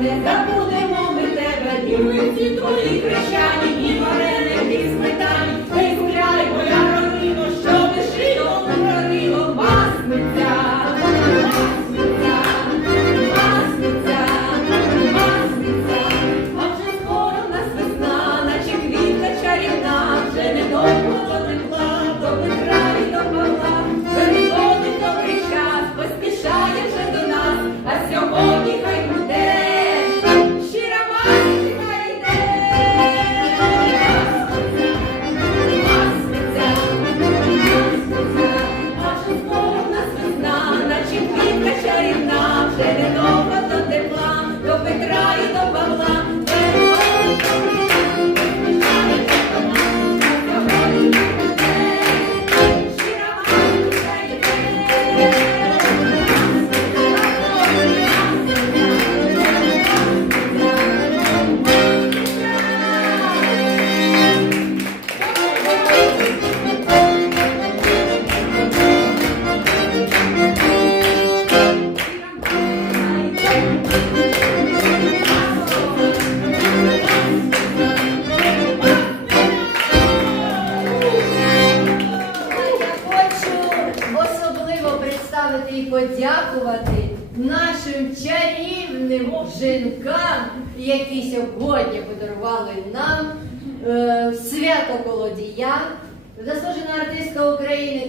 не забудемо ми тебе, дівниці твої хрещані. поставити і подякувати нашим чарівним жінкам, які сьогодні подарували нам е, свято колодія, заслужена артистка України.